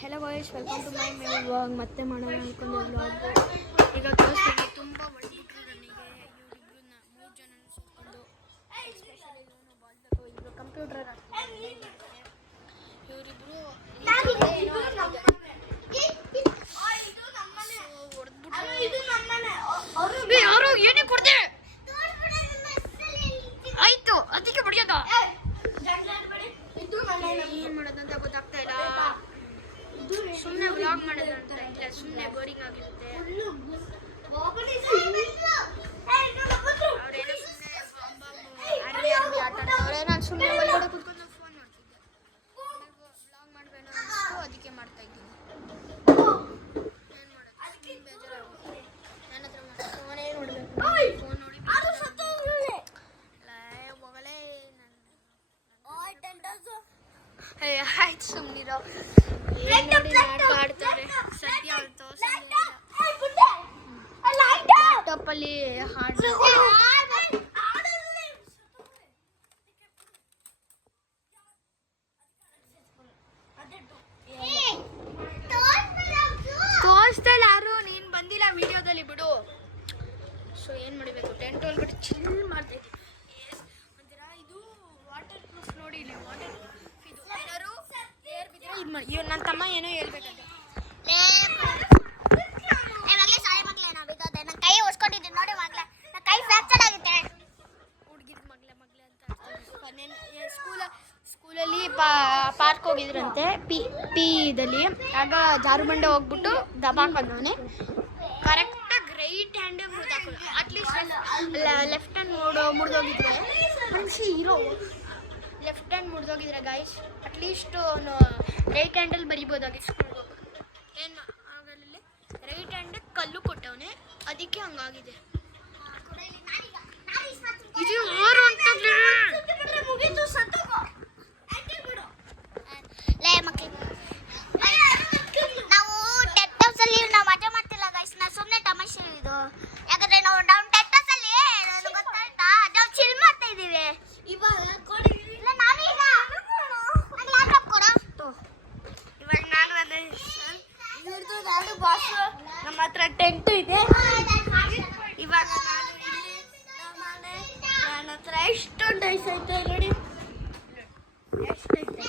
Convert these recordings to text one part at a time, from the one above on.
Hello guys, welcome to my new vlog. ಮತ್ತೆ ಮಾಡೋಣ ಅನ್ಕೊಂಡು ವ್ಲಾಗ್ ಈಗ ತೋರಿಸ್ತೀನಿ. ತುಂಬ ಹೊಡೆದ್ಬಿಟ್ರು ನನಗೆ ಇವರಿಬ್ರನ್ನ, 3 ಜನ ಸೇರಿಕೊಂಡು. ಎಸ್ಪೆಷಲಿ ಇವನು ಬಾಲ್ಬೇಕು, ಇಬ್ಬರು ಕಂಪ್ಯೂಟರ್ ಆಗ್ತಿದ್ದಾರೆ. ಇವರಿಬ್ರು ಹೊಡೆದ್ಬಿಟ್ರು. ಯಾರು ಏನೇ ಕೊಡ್ದೆ ಆಯ್ತು, ಅದಕ್ಕೆ ಬಿಡಿಯೋದ ಏನು ಮಾಡೋದಂತ ಗೊತ್ತಾಗ್ತಾ ಇಲ್ಲ. ಸುಮ್ಮನೆ ವ್ಲಾಗ್ ಮಾಡೋದಂತ ಇಲ್ಲ, ಸುಮ್ಮನೆ ಬೋರಿಂಗ್ ಆಗಿರುತ್ತೆ. ಅವರೇನೋ ಸುಮ್ಮನೆ ಅರ್ಲಿ ಆಟ ಆಡ್ತವ್ರೆ. ನಾನು ಸುಮ್ಮನೆ ಒಳಗಡೆ ಕುತ್ಕೊಂಡು ಫೋನ್ ಮಾಡ್ತಿದ್ದೆ. ವ್ಲಾಗ್ ಮಾಡಬೇಡ ಅನಿಸ್ತು, ಅದಕ್ಕೆ ಮಾಡ್ತಾ ಇದ್ದೀನಿ. ಏನು ಮಾಡೋದು, ಬೇಜಾರಾಗುತ್ತೆ. ನನ್ನ ಹತ್ರ ಫೋನೇ ನೋಡಬೇಕು, ಫೋನ್ ನೋಡಿ ಹೋಗಲೇ. ಆಯ್ತು ಸುಮ್ಮನಿರೋ. ನೋಡಿ ಆಟ ಆಡ್ತಾರೆ. ಸದ್ಯ ಲ್ಯಾಪ್ಟಾಪಲ್ಲಿ ಹಾಡು ತೋರಿಸ್ತಾ ಯಾರು, ನೀನು ಬಂದಿಲ್ಲ ವಿಡಿಯೋದಲ್ಲಿ ಬಿಡು. ಸೊ ಏನು ಮಾಡಬೇಕು, ಟೆಂಟ್ ಒಳಗಡೆ ಚಿಲ್ ಮಾಡ್ತಾ ಇದ್ದೀವಿ. ಒಂಥರ ಇದು ವಾಟರ್ ಪ್ರೂಫ್ ನೋಡಿ, ಇಲ್ಲಿ ವಾಟರ್ ಪ್ರೂಫ್ ಇದು. ಏನಾದ್ರು ಏರ್ ಬಿದ್ದರೆ ಇದು ಮಾಡಿ. ಇವ್ ನನ್ನ ತಮ್ಮ ಏನೋ ಹೇಳ್ಬೇಕಂತೆ. ಸ್ಕೂಲಲ್ಲಿ ಪಾರ್ಕ್ ಹೋಗಿದ್ರಂತೆ, ಪಿ ಇದಲ್ಲಿ. ಆಗ ಜಾರುಬಂಡೆ ಹೋಗ್ಬಿಟ್ಟು ದಬಾಕೊಂಡವನೆ. ಕರೆಕ್ಟಾಗಿ ರೈಟ್ ಹ್ಯಾಂಡೇ ಮುರಿದಾಕೋದು. ಅಟ್ಲೀಸ್ಟ್ ಲೆಫ್ಟ್ ಹ್ಯಾಂಡ್ ಮುರಿದೋಗಿದ್ರೆ ಮನುಷ್ಯ ಇರೋ ಲೆಫ್ಟ್ ಹ್ಯಾಂಡ್ ಮುರಿದೋಗಿದ್ರೆ ಗಾಯ್ಸ್, ಅಟ್ಲೀಸ್ಟ್ ಅವನು ರೈಟ್ ಹ್ಯಾಂಡಲ್ಲಿ ಬರಿಬೋದಾಗಿ ಸ್ಕೂಲ್ಗೆ ಹೋಗೋದು. ಏನು ಆಗಲ್ಲ, ರೈಟ್ ಹ್ಯಾಂಡಿಗೆ ಕಲ್ಲು ಕೊಟ್ಟವನೆ, ಅದಕ್ಕೆ ಹಂಗಾಗಿದೆ. ಇದು ಯಾರು ಅಂತ ನಾವು ಟೆಟ್ ಹೌಸ್ ಅಲ್ಲಿ ನಾವು ಮಜಾ ಮಾಡ್ತಿಲ್ಲ ಗೈಸ್, ನಾವು ಸುಮ್ಮನೆ ತಮಾಷೆ ಇದು. ಯಾಕಂದ್ರೆ ನಾವು ಡೌನ್ ಟೆಟ್ ಹೌಸ್ ಅಲ್ಲಿ ಗೊತ್ತಾಯ್ತಾ, ನಾವು ಚಿಲ್ ಮಾಡ್ತಾ ಇದೀವಿ. ಇವಾಗ ಇಲ್ಲ ನಾನೀಗ ಲ್ಯಾಪ್ಟಾಪ್ ಕೊಡು. ಇವಾಗ ನಾನು ಇವ್ರದ್ದು ನಾನು ಬಾಸ್, ನಮ್ಮ ಹತ್ರ ಟೆಂಟ್ ಇದೆ. ಇವಾಗ ನಾನು ಇಲ್ಲಿ ನನ್ನ ಹತ್ರ ಎಷ್ಟೊಂದು ಐಸ್ ಐತೆ ನೋಡಿ, ಎಷ್ಟೈತೆ.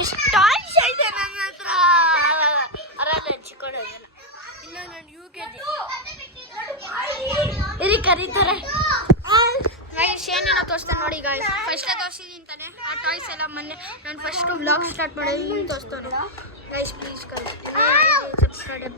ಎಷ್ಟು ಆಯ್ಸ್ ಐತೆ ನನ್ನ ಹತ್ರ, ಅರಲ್ಲ ಹಂಚಿಕೊಳ್ಳೋದಲ್ಲ. ಇಲ್ಲ ನಾನು UKG ಇಲ್ಲಿ ಕರೀತಾರೆ. ಗೈಸ್ ಏನೇನೋ ತೋರಿಸ್ತಾನೆ ನೋಡಿ ಗಾಯ್ಸ್. ಫಸ್ಟೇ ತೋರಿಸಿದ್ದೀನಿ ತಾನೆ ಆ ಟಾಯ್ಸ್ ಎಲ್ಲ. ಮೊನ್ನೆ ನಾನು ಫಸ್ಟು ವ್ಲಾಗ್ ಸ್ಟಾರ್ಟ್ ಮಾಡಿದ್ದೀನಿ, ತೋರಿಸ್ತಾನೆ ಗೈಸ್. Please guys subscribe